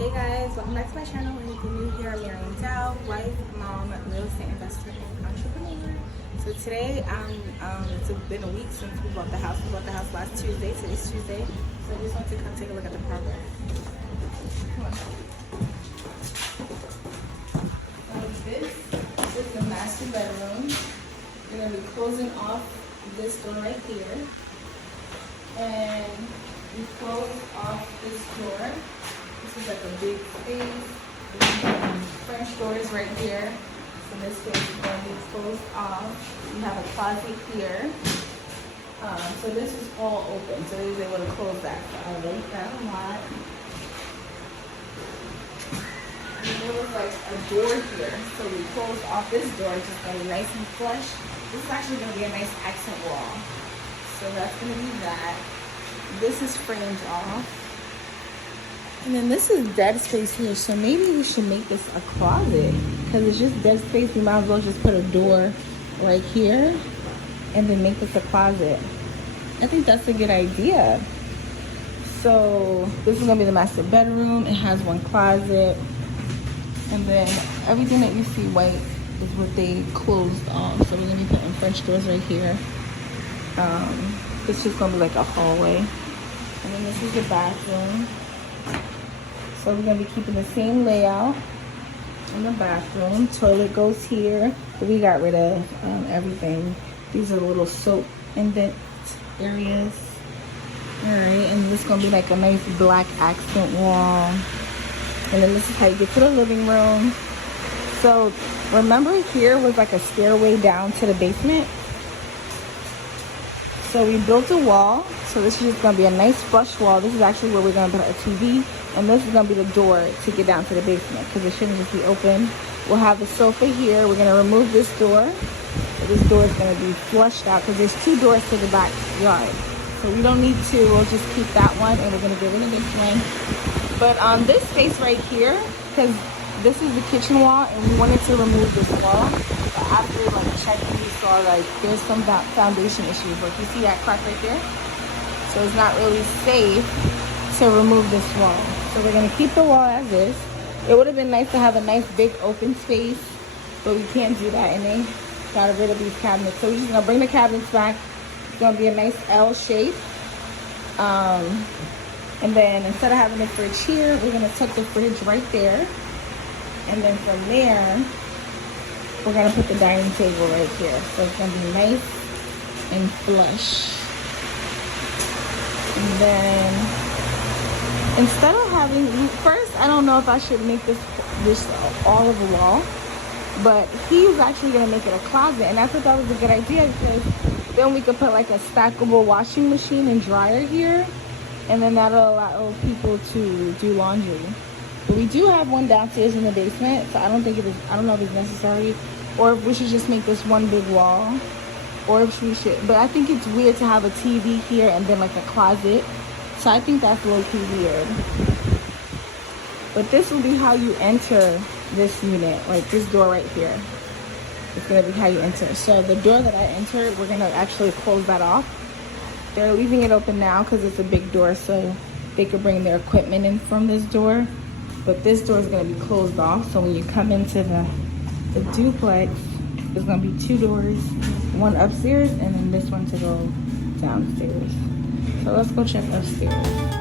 Hey guys, welcome back to my channel. And if you're new here, I'm Marian Dow, wife, mom, real estate investor, and entrepreneur. So today, it's been a week since we bought the house. We bought the house last Tuesday. Today's Tuesday. So I just want to come take a look at the progress. Come on. So this is the master bedroom. We're going to be closing off this door right here. And we close off this door. This is like a big space. French doors right here. So this space is going to be closed off. We have a closet here. So this is all open. So we was able to close that. So I like that a lot. And there was like a door here. So we closed off this door. It's just going to be nice and flush. This is actually going to be a nice accent wall. So that's going to be that. This is framed off. And then this is dead space here, so maybe we should make this a closet because it's just dead space. We might as well just put a door right here and then make this a closet. I think that's a good idea. So this is gonna be the master bedroom. It has one closet, and then everything that you see white is what they closed off. So we're gonna be putting French doors right here. It's just gonna be like a hallway, and then this is the bathroom. So we're gonna be keeping the same layout in the bathroom. Toilet goes here, but we got rid of everything. These are the little soap indent areas. All right, and this is gonna be like a nice black accent wall. And then this is how you get to the living room. So remember here was like a stairway down to the basement. So we built a wall. So this is just gonna be a nice flush wall. This is actually where we're gonna put a TV. And this is gonna be the door to get down to the basement because it shouldn't just be open. We'll have the sofa here. We're gonna remove this door. So this door is gonna be flushed out because there's two doors to the backyard. So we don't need two, we'll just keep that one and we're gonna get rid of this one. But on this space right here, because this is the kitchen wall and we wanted to remove this wall. But after like checking, we saw like there's some foundation issues. Like you see that crack right there? So it's not really safe to remove this wall. So we're gonna keep the wall as is. It would have been nice to have a nice big open space, but we can't do that and they got rid of these cabinets. So we're just gonna bring the cabinets back. It's gonna be a nice L shape. And then instead of having a fridge here, we're gonna tuck the fridge right there. And then from there, we're gonna put the dining table right here. So it's gonna be nice and flush. And then instead of having, first, I don't know if I should make this all of a wall, but he was actually gonna make it a closet, and I thought that was a good idea because then we could put like a stackable washing machine and dryer here, and then that'll allow people to do laundry. But we do have one downstairs in the basement, so I don't know if it's necessary, or if we should just make this one big wall, or if we should, but I think it's weird to have a TV here and then like a closet. So I think that's low-key weird. But this will be how you enter this unit, like this door right here. It's gonna be how you enter. So the door that I entered, we're gonna actually close that off. They're leaving it open now because it's a big door, so they could bring their equipment in from this door. But this door is gonna be closed off. So when you come into the duplex, there's gonna be two doors, one upstairs and then this one to go downstairs. So let's go check upstairs.